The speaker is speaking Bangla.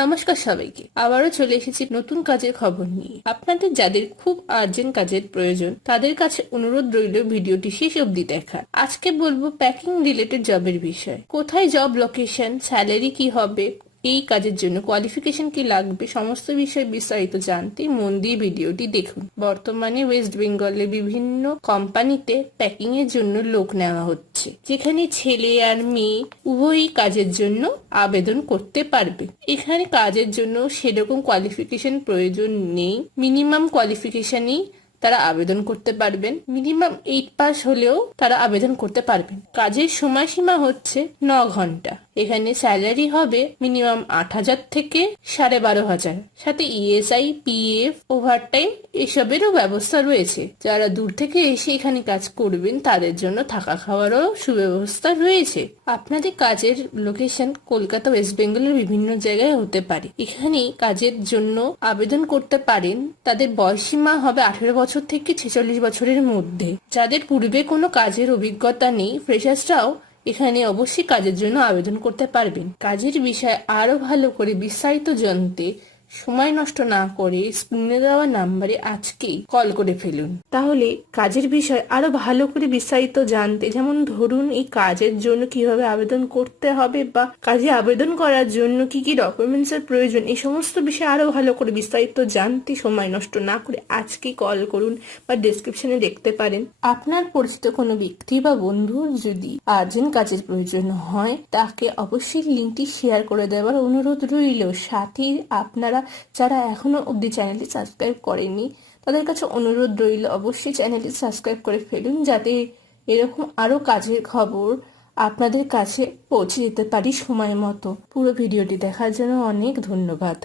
নমস্কার সবাইকে, আবারও চলে এসেছি নতুন কাজের খবর নিয়ে। আপনাদের যাদের খুব আর্জেন্ট কাজের প্রয়োজন তাদের কাছে অনুরোধ রইল ভিডিওটি শেষ অবধি দেখার। আজকে বলবো প্যাকিং রিলেটেড জবের বিষয়। কোথায় জব লোকেশন, স্যালারি কি হবে, এই কাজের জন্য কোয়ালিফিকেশন কি লাগবে, সমস্ত বিষয় বিস্তারিত জানতে মন দিয়ে ভিডিওটি দেখুন। বর্তমানে ওয়েস্ট বেঙ্গলে বিভিন্ন কোম্পানিতে প্যাকিং এর জন্য লোক নেওয়া হচ্ছে, যেখানে ছেলে আর মেয়ে উভয়ই কাজের জন্য আবেদন করতে পারবে। এখানে কাজের জন্য সেরকম কোয়ালিফিকেশন প্রয়োজন নেই, মিনিমাম কোয়ালিফিকেশনই তারা আবেদন করতে পারবেন। মিনিমাম 8 পাস হলেও তারা আবেদন করতে পারবেন। কাজের সময়সীমা হচ্ছে 9 ঘন্টা। এখানে স্যালারি হবে মিনিমাম 8,000 থেকে 12,500, সাথে ইএসআই, পিএফ, ওভারটাইম এসবেরও ব্যবস্থা রয়েছে। যারা দূর থেকে এসে এখানে কাজ করবেন তাদের জন্য থাকা খাওয়ারও সুব্যবস্থা রয়েছে। আপনাদের কাজের লোকেশন কলকাতা, ওয়েস্ট বেঙ্গলের বিভিন্ন জায়গায় হতে পারে। এখানে কাজের জন্য আবেদন করতে পারেন। তাদের বয়সসীমা হবে 18 বছর থেকে 46 বছরের মধ্যে। যাদের পূর্বে কোনো কাজের অভিজ্ঞতা নেই, ফ্রেশার্সরাও এখানে অবশ্যই কাজের জন্য আবেদন করতে পারবেন। কাজের বিষয়ে আরো ভালো করে বিস্তারিত জানতে সময় নষ্ট না করে স্ক্রিনে দেওয়া নাম্বারে আজকেই কল করে ফেলুন। তাহলে কাজের বিষয় আরো ভালো করে বিস্তারিত জানতে, যেমন ধরুন এই কাজের জন্য কিভাবে আবেদন করতে হবে বা কাজে আবেদন করার জন্য কি কি ডকুমেন্টস এর প্রয়োজন, এই সমস্ত বিষয়ে আরো ভালো করে বিস্তারিত জানতে সময় নষ্ট না করে আজকেই কল করুন বা ডেসক্রিপশনে দেখতে পারেন। আপনার পরিচিত কোনো ব্যক্তি বা বন্ধুর যদি আর্জেন্ট কাজের প্রয়োজন হয় তাকে অবশ্যই লিঙ্কটি শেয়ার করে দেওয়ার অনুরোধ রইল। সাথে আপনারা যারা এখনো অবধি চ্যানেলটি সাবস্ক্রাইব করেননি তাদের কাছে অনুরোধ রইল অবশ্যই চ্যানেলটি সাবস্ক্রাইব করে ফেলুন, যাতে এরকম আরো কাজের খবর আপনাদের কাছে পৌঁছে যেতে পারি সময় মতো। পুরো ভিডিওটি দেখার জন্য অনেক ধন্যবাদ।